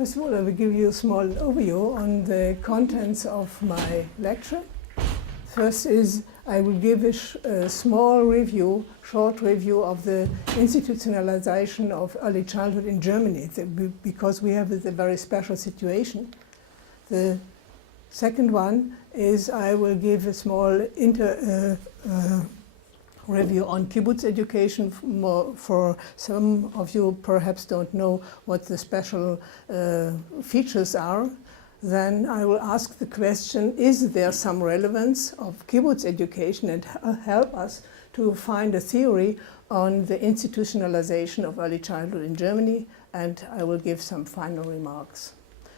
First of all, I will give you a small overview on the contents of my lecture. First is I will give a small review, short review of the institutionalization of early childhood in Germany, because we have a very special situation. The second one is I will give a small review on kibbutz education. For some of you perhaps don't know what the special features are. Then I will ask the question, is there some relevance of kibbutz education, and help us to find a theory on the institutionalization of early childhood in Germany, and I will give some final remarks.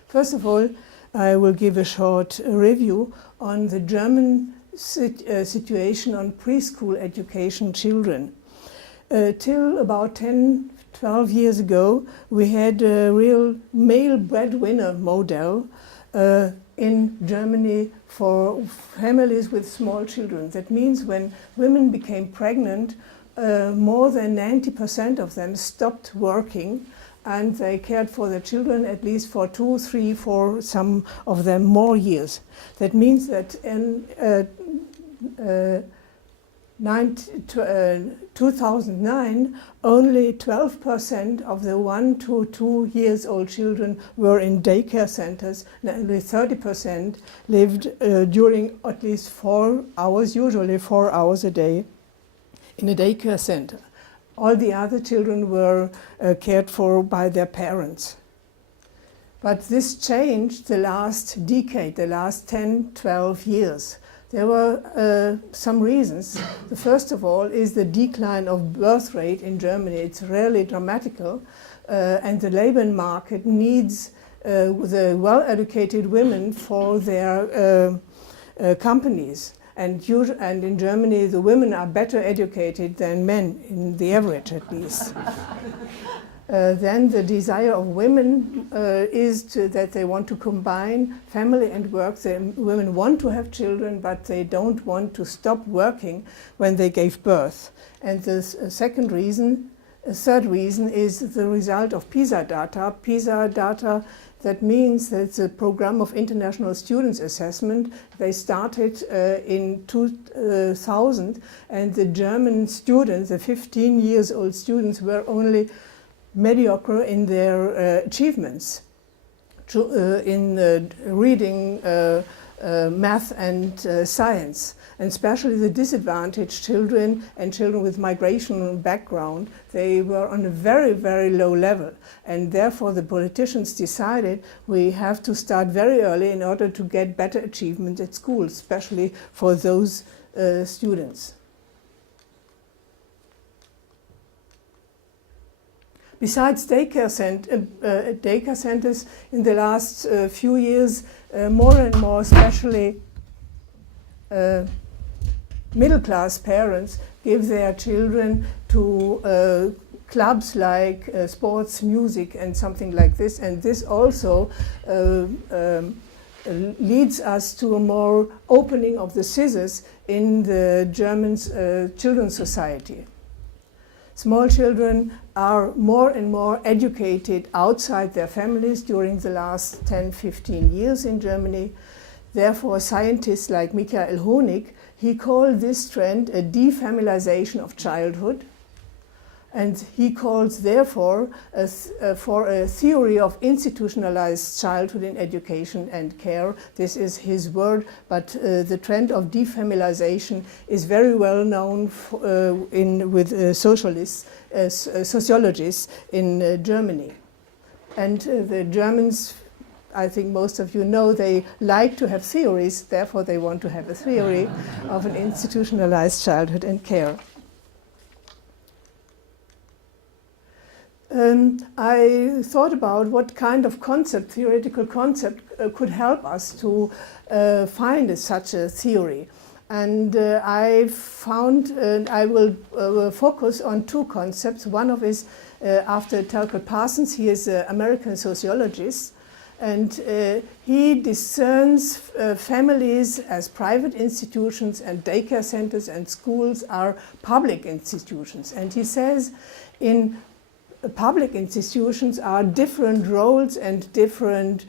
First of all, I will give a short review on the German situation on preschool education children. Till about 10-12 years ago, we had a real male breadwinner model in Germany for families with small children. That means when women became pregnant, more than 90% of them stopped working, and they cared for their children at least for 2, 3, 4, some of them more years. That means that in 2009, only 12% of the 1 to 2 years old children were in daycare centers, and only 30% lived during at least 4 hours, usually 4 hours a day, in a daycare center. All the other children were cared for by their parents. But this changed the last decade, the last 10-12 years. There were some reasons. The first of all is the decline of birth rate in Germany. It's really dramatical, and the labor market needs the well-educated women for their companies. And in Germany, the women are better educated than men, in the average at least. Then the desire of women is that they want to combine family and work. Women want to have children, but they don't want to stop working when they gave birth. And the third reason is the result of PISA data. PISA data, that means that it's a program of international students assessment. They started in 2000, and the German students, the 15 years old students, were only mediocre in their achievements in reading, math and science. And especially the disadvantaged children and children with migration background, they were on a very, very low level. And therefore the politicians decided we have to start very early in order to get better achievement at school, especially for those students. Besides daycare centers, in the last few years, more and more, especially middle-class parents, give their children to clubs like sports, music, and something like this. And this also leads us to a more opening of the scissors in the German children's society. Small children are more and more educated outside their families during the last 10-15 years in Germany. Therefore, scientists like Michael Honig, he called this trend a defamilization of childhood. And he calls, therefore, for a theory of institutionalized childhood in education and care. This is his word, but the trend of defamilization is very well known with sociologists in Germany. And the Germans, I think most of you know, they like to have theories, therefore they want to have a theory of an institutionalized childhood and care. I thought about what kind of theoretical concept could help us to find such a theory. And I found, I will focus on two concepts. One of is after Talcott Parsons. He is an American sociologist, and he discerns families as private institutions, and daycare centers and schools are public institutions. And he says in public institutions are different roles and different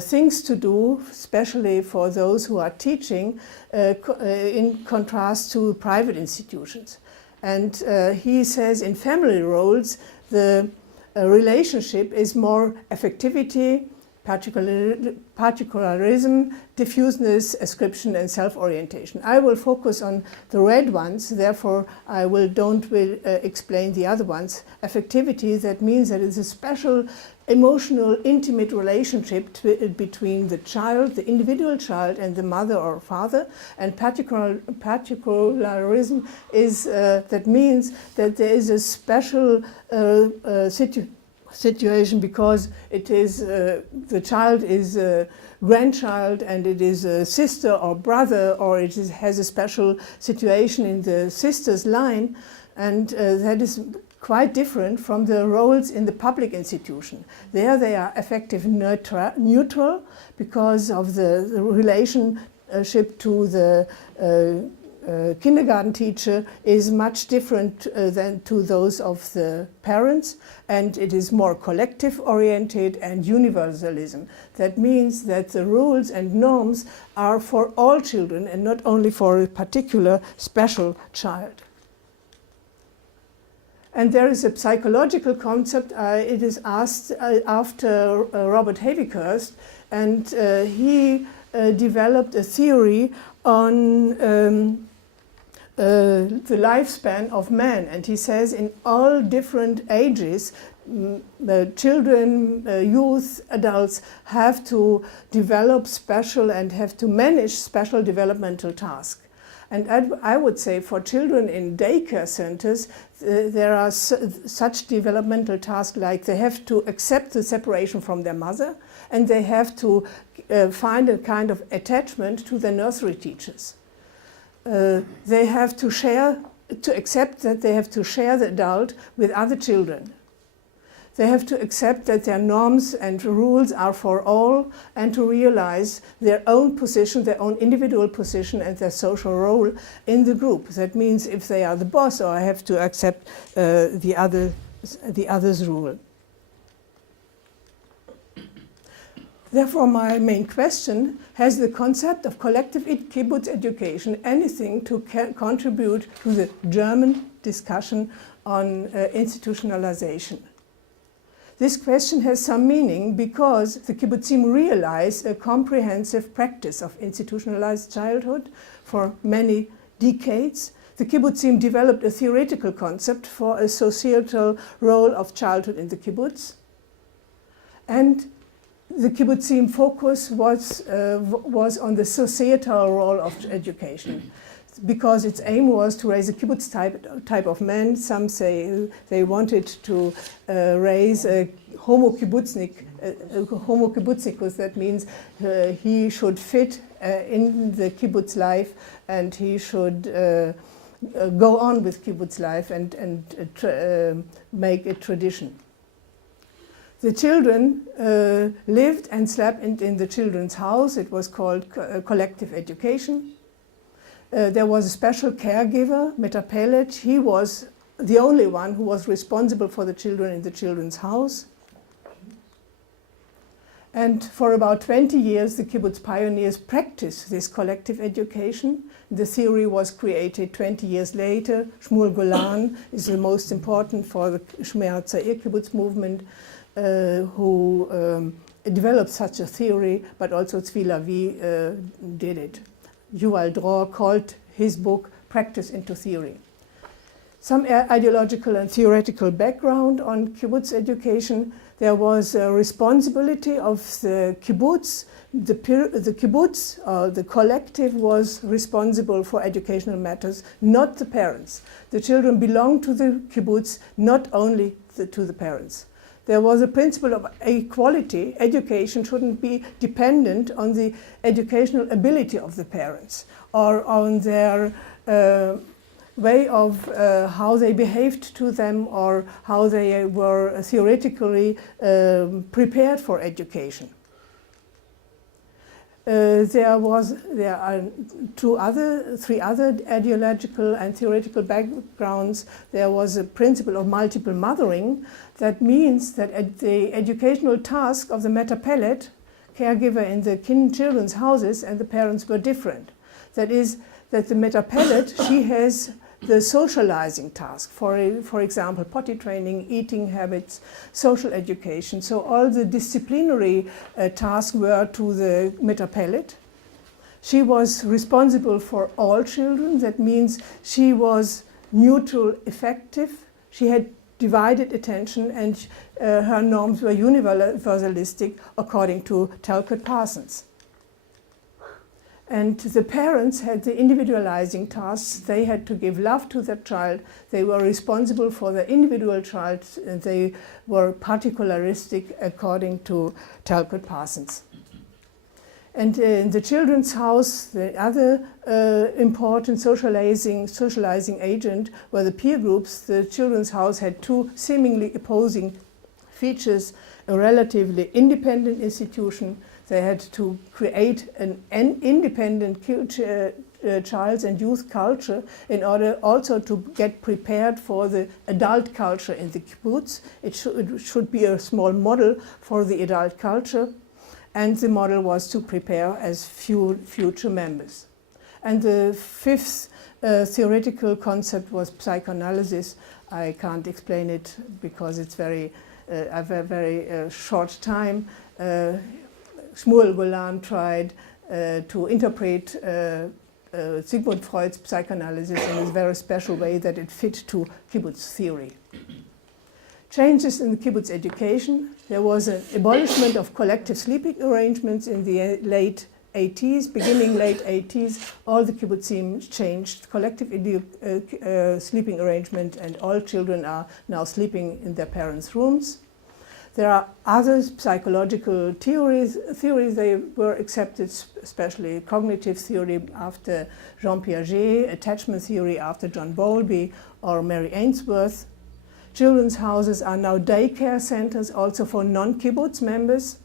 things to do, especially for those who are teaching, in contrast to private institutions. And he says in family roles, the relationship is more affectivity, particularism, diffuseness, ascription, and self-orientation. I will focus on the red ones, therefore I don't explain the other ones. Affectivity, that means that it's a special emotional, intimate relationship between the child, the individual child, and the mother or father. And particularism is, that means that there is a special situation because it is the child is a grandchild and it is a sister or brother, or it has a special situation in the sister's line, and that is quite different from the roles in the public institution. There they are affective neutral because of the relationship to the kindergarten teacher is much different than to those of the parents, and it is more collective oriented and universalism. That means that the rules and norms are for all children and not only for a particular special child. And there is a psychological concept, it is asked after Robert Havikhurst, and he developed a theory on the lifespan of man. And he says in all different ages, children, youth, adults have to develop special and have to manage special developmental tasks. And I would say for children in daycare centers, there are such developmental tasks like they have to accept the separation from their mother, and they have to find a kind of attachment to their nursery teachers. They have to accept that they have to share the adult with other children. They have to accept that their norms and rules are for all, and to realize their own position, their own individual position and their social role in the group. That means if they are the boss, or I have to accept the other's rule. Therefore, my main question, has the concept of collective kibbutz education anything to contribute to the German discussion on institutionalization? This question has some meaning because the kibbutzim realize a comprehensive practice of institutionalized childhood for many decades. The kibbutzim developed a theoretical concept for a societal role of childhood in the kibbutz. And the kibbutzim focus was on the societal role of education, because its aim was to raise a kibbutz type of man. Some say they wanted to raise a homo kibbutznikus. That means he should fit in the kibbutz life, and he should go on with kibbutz life and make it tradition. The children lived and slept in the children's house. It was called collective education. There was a special caregiver, Metapelet. He was the only one who was responsible for the children in the children's house. And for about 20 years, the kibbutz pioneers practiced this collective education. The theory was created 20 years later. Shmuel Golan is the most important for the Shmei HaTzair kibbutz movement, who developed such a theory, but also Tzvi Lavi did it. Yuval Dror called his book Practice into Theory. Some ideological and theoretical background on kibbutz education. There was a responsibility of the kibbutz. The kibbutz, the collective, was responsible for educational matters, not the parents. The children belonged to the kibbutz, not only to the parents. There was a principle of equality. Education shouldn't be dependent on the educational ability of the parents or on their way of how they behaved to them or how they were theoretically prepared for education. there are three other ideological and theoretical backgrounds. There was a principle of multiple mothering. That means that the educational task of the Metapellet, caregiver in the children's houses, and the parents were different. That is, that the Metapellet, she has the socializing task, for example, potty training, eating habits, social education. So all the disciplinary tasks were to the Metapellet. She was responsible for all children. That means she was neutral, effective. She had divided attention, and her norms were universalistic according to Talcott Parsons. And the parents had the individualizing tasks. They had to give love to their child. They were responsible for the individual child, and they were particularistic according to Talcott Parsons. And in the children's house, the other important socializing agent were the peer groups. The children's house had two seemingly opposing features: a relatively independent institution. They had to create an independent child and youth culture in order also to get prepared for the adult culture in the kibbutz. It should be a small model for the adult culture, and the model was to prepare as future members. And the fifth theoretical concept was psychoanalysis. I can't explain it because it's a very short time. Shmuel Golan tried to interpret Sigmund Freud's psychoanalysis in a very special way that it fit to kibbutz theory. Changes in the kibbutz education. There was an abolishment of collective sleeping arrangements in the late 80s, beginning late 80s. All the kibbutzim changed collective sleeping arrangement, and all children are now sleeping in their parents' rooms. There are other psychological theories. They were accepted, especially cognitive theory after Jean Piaget, attachment theory after John Bowlby or Mary Ainsworth. Children's houses are now daycare centers also for non-kibbutz members.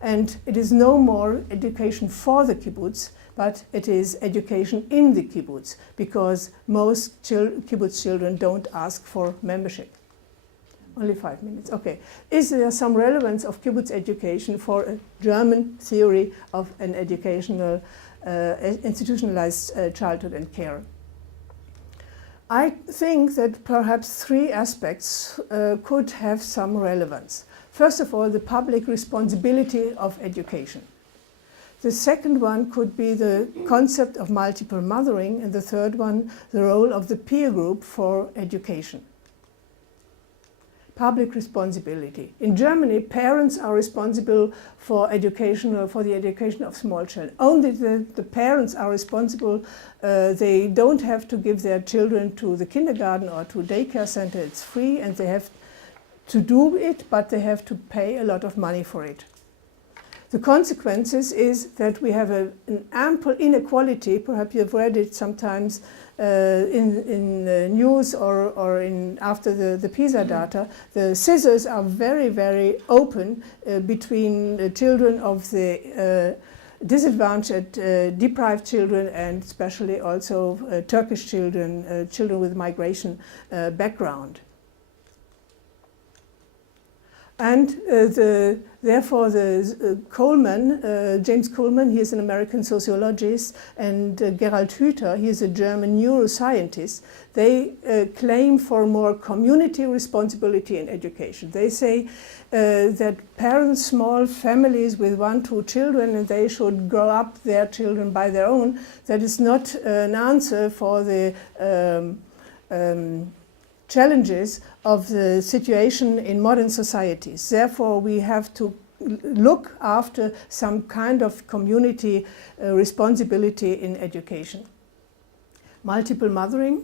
And it is no more education for the kibbutz, but it is education in the kibbutz, because most kibbutz children don't ask for membership. Only 5 minutes, okay. Is there some relevance of kibbutz education for a German theory of an educational, institutionalized childhood and care? I think that perhaps three aspects could have some relevance. First of all, the public responsibility of education. The second one could be the concept of multiple mothering, and the third one, the role of the peer group for education. Public responsibility. In Germany, parents are responsible for the education of small children. Only the parents are responsible. They don't have to give their children to the kindergarten or to daycare center. It's free, and they have to do it, but they have to pay a lot of money for it. The consequences is that we have an ample inequality. Perhaps you've read it sometimes in the news or after the PISA data. The scissors are very, very open between the children of the disadvantaged, deprived children, and especially also Turkish children, children with migration background. And therefore, James Coleman, he is an American sociologist, and Gerald Hüther, he is a German neuroscientist. They claim for more community responsibility in education. They say that parents, small families with 1-2 children, and they should grow up their children by their own. That is not an answer for the challenges of the situation in modern societies. Therefore, we have to look after some kind of community responsibility in education. Multiple mothering.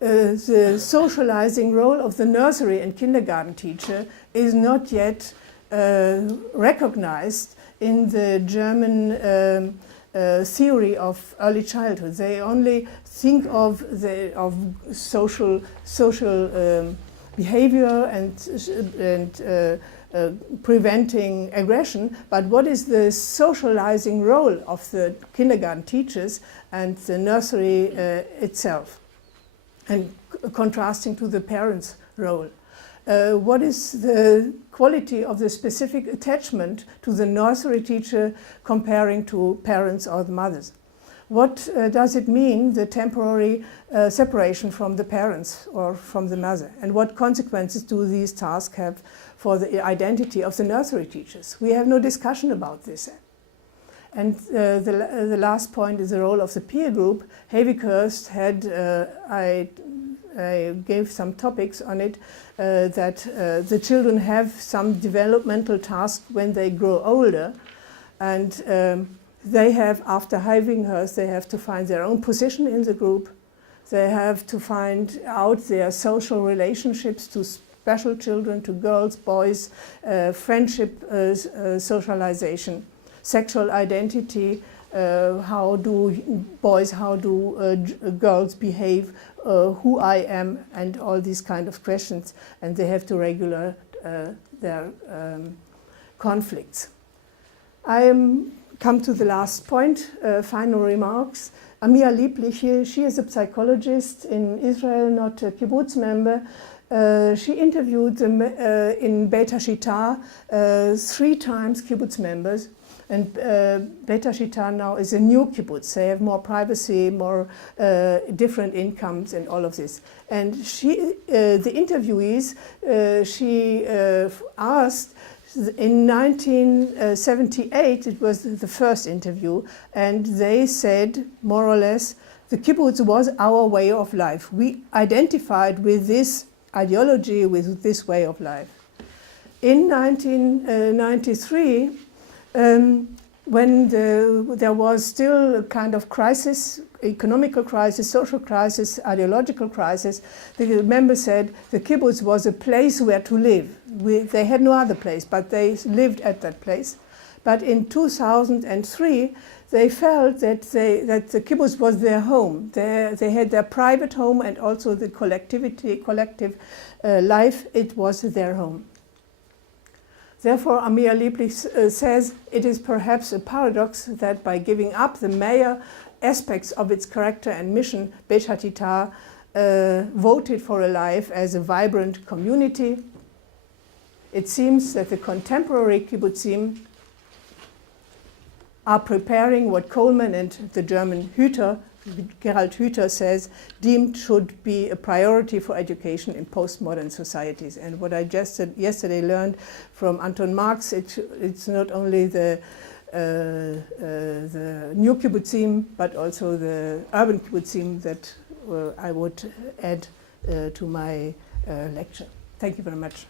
The socializing role of the nursery and kindergarten teacher is not yet recognized in the German theory of early childhood. They only think of social behavior and preventing aggression, but what is the socializing role of the kindergarten teachers and the nursery itself, and contrasting to the parents' role. What is the quality of the specific attachment to the nursery teacher comparing to parents or the mothers? What does it mean, the temporary separation from the parents or from the mother? And what consequences do these tasks have for the identity of the nursery teachers? We have no discussion about this. And the last point is the role of the peer group. Havikhurst had, I gave some topics on it, that the children have some developmental tasks when they grow older, and they have, after Havikhurst, they have to find their own position in the group. They have to find out their social relationships to special children, to girls, boys, friendship, socialization, sexual identity, how do boys, how do girls behave, who I am, and all these kind of questions. And they have to regulate their conflicts. Come to the last point, final remarks. Amir Lieblich, she is a psychologist in Israel, not a kibbutz member. She interviewed them in Beit HaShita 3 times kibbutz members. And Beit HaShita now is a new kibbutz. They have more privacy, more different incomes and all of this. And she, the interviewees, she asked, in 1978, it was the first interview, and they said, more or less, the kibbutz was our way of life. We identified with this ideology, with this way of life. In 1993, when there was still a kind of crisis, economical crisis, social crisis, ideological crisis, the members said the kibbutz was a place where to live. They had no other place, but they lived at that place. But in 2003, they felt that the kibbutz was their home. They had their private home and also the collective life. It was their home. Therefore, Amir Lieblich says it is perhaps a paradox that by giving up the major aspects of its character and mission, Beit HaShita voted for a life as a vibrant community. It seems that the contemporary kibbutzim are preparing what Coleman and the German Hüter, Gerald Hüter, says deemed should be a priority for education in postmodern societies. And what I just yesterday learned from Anton Marx, it's not only the new kibbutzim, but also the urban kibbutzim that I would add to my lecture. Thank you very much.